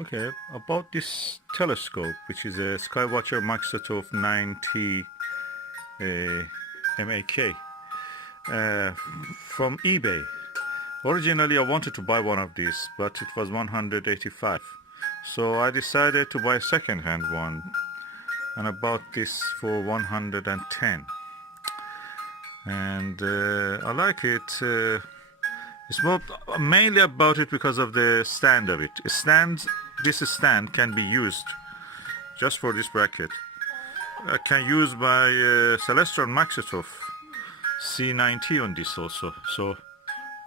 Okay, about this telescope, which is a SkyWatcher Maksutov 90 MAK from eBay. Originally, I wanted to buy one of these, but it was 185. So I decided to buy a second-hand one, and I bought this for 110. And I like it. It's more mainly about it because of the stand of it. This stand can be used just for this bracket. I can use my Celestron Maksutov C90 on this also. So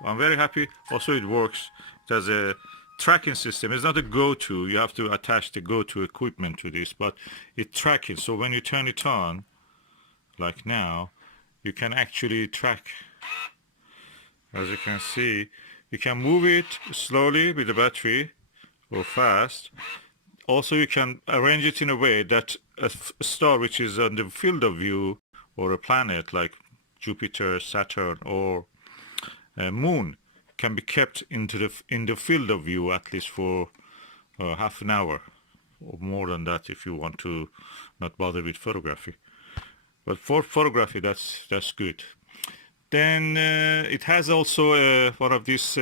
I'm very happy. Also, it works. It has a tracking system. It's not a go-to. You have to attach the go-to equipment to this, but it's tracking. So when you turn it on, like now, you can actually track. As you can see, you can move it slowly with the battery or fast. Also, you can arrange it in a way that a star which is on the field of view, or a planet like Jupiter, Saturn, or a moon, can be kept in the field of view at least for half an hour or more than that if you want to not bother with photography. But for photography, that's good. Then it has also one of these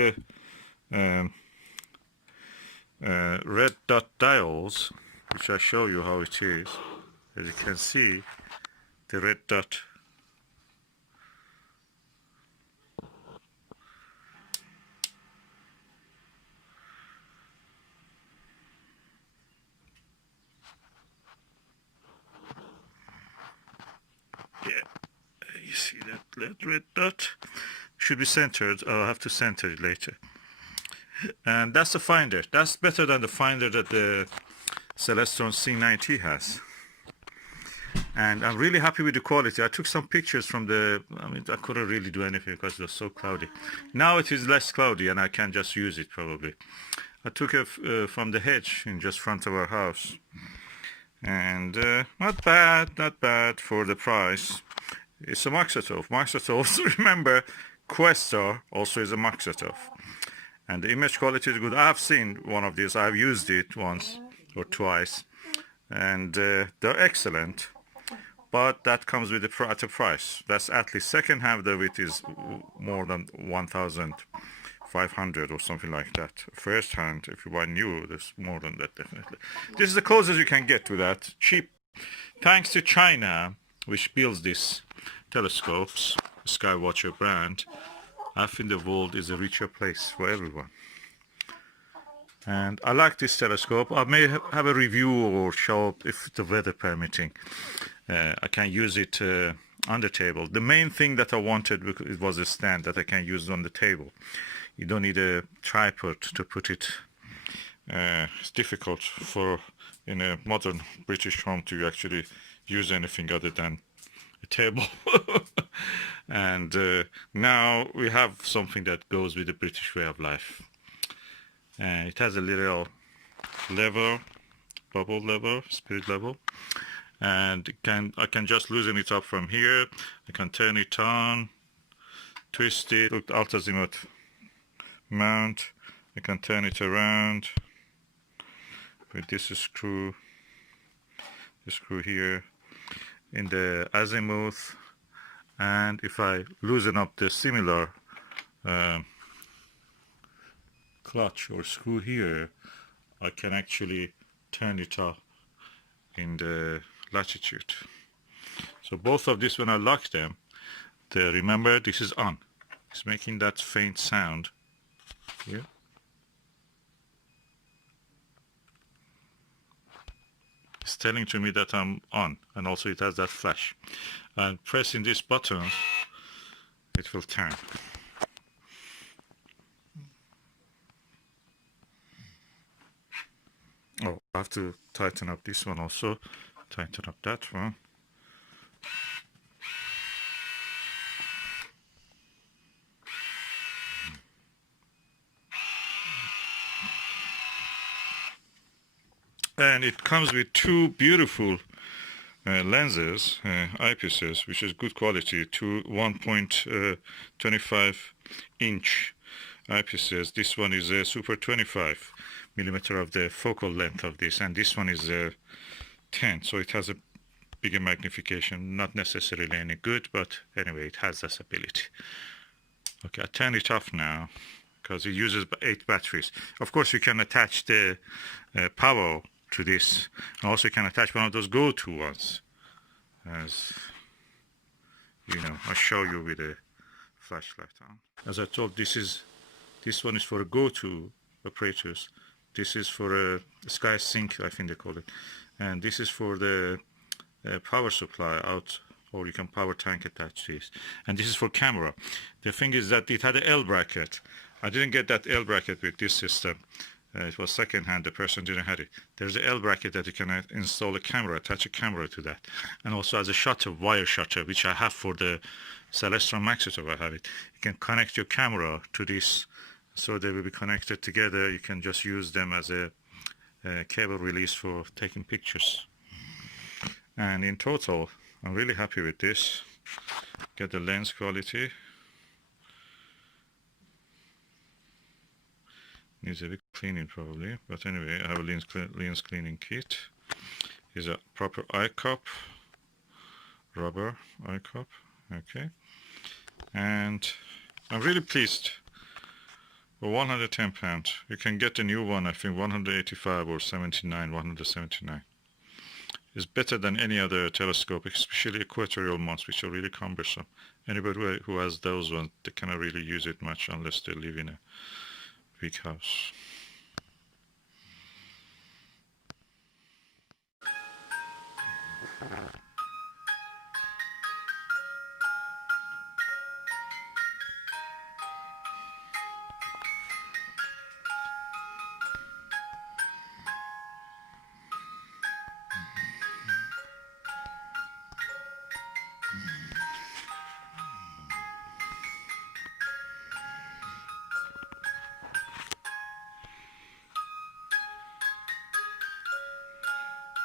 red dot dials, which I show you how it is. As you can see, the red dot. Yeah, you see that red dot? Should be centered. I'll have to center it later. And that's the finder. That's better than the finder that the Celestron C90 has. And I'm really happy with the quality. I took some pictures from I couldn't really do anything because it was so cloudy. Now it is less cloudy and I can just use it probably. I took it from the hedge in just front of our house. And not bad for the price. It's a Maksutov. Maksutov, remember, Questar also is a Maksutov. And the image quality is good. I've seen one of these. I've used it once or twice. And they're excellent. But that comes with at a price. That's at least second hand of it is more than 1,500 or something like that. First hand, if you buy new, there's more than that definitely. This is the closest you can get to that. Cheap. Thanks to China, which builds these telescopes, SkyWatcher brand, I think the world is a richer place for everyone. And I like this telescope. I may have a review or show up if the weather permitting. I can use it on the table. The main thing that I wanted, because it was a stand that I can use on the table. You don't need a tripod to put it. It's difficult in a modern British home to actually use anything other than a table. And now we have something that goes with the British way of life. It has a little lever, bubble lever, spirit level, and I can just loosen it up from here. I can turn it on, twist it, look, alt-azimuth mount. I can turn it around with this screw here in the azimuth, and if I loosen up the similar clutch or screw here, I can actually turn it up in the latitude. So both of these, when I lock them, remember this is on. It's making that faint sound here. It's telling to me that I'm on, and also it has that flash. And pressing this button, it will turn. Oh, I have to tighten up this one also. Tighten up that one. And it comes with two beautiful lenses, eyepieces, which is good quality, to 1.25 inch eyepieces. This one is a super 25 millimeter of the focal length of this, and this one is 10, so it has a bigger magnification. Not necessarily any good, but anyway, it has this ability. Okay, I turn it off now because it uses 8 batteries. Of course, you can attach the power to this, and also you can attach one of those go-to ones. As you know, I'll show you with a flashlight on. As I told, this one is for a go-to operators. This is for a Sky Sync, I think they call it, and this is for the power supply out, or you can power tank attach this, and this is for camera. The thing is that it had an L bracket. I didn't get that L bracket with this system. It was second hand, the person didn't have it. There's an L bracket that you can install a camera, attach a camera to that, and also as a shutter, wire shutter, which I have for the Celestron Maksutov. I have it. You can connect your camera to this, so they will be connected together. You can just use them as a cable release for taking pictures. And in total, I'm really happy with this. Get the lens quality. Needs a bit cleaning probably, but anyway, I have a lens cleaning kit. Is a proper eye cup, rubber eye cup. Okay, and I'm really pleased. For £110, you can get a new one. I think 185 or 79, 179. Is better than any other telescope, especially equatorial ones, which are really cumbersome. Anybody who has those ones, they cannot really use it much unless they live in a big house.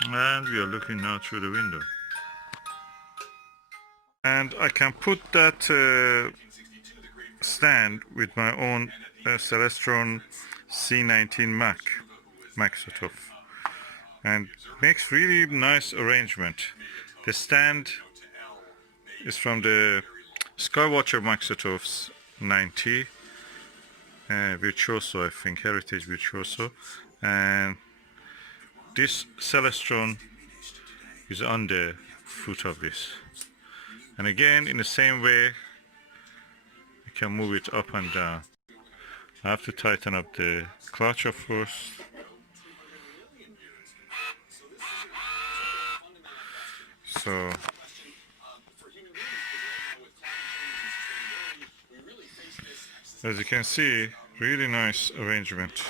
And we are looking now through the window. And I can put that stand with my own Celestron C19 Maksutov, and makes really nice arrangement. The stand is from the SkyWatcher Maksutov's 90 Virtuoso, I think, Heritage Virtuoso, and this Celestron is on the foot of this. And again, in the same way, you can move it up and down. I have to tighten up the clutch, of course. So, as you can see, really nice arrangement.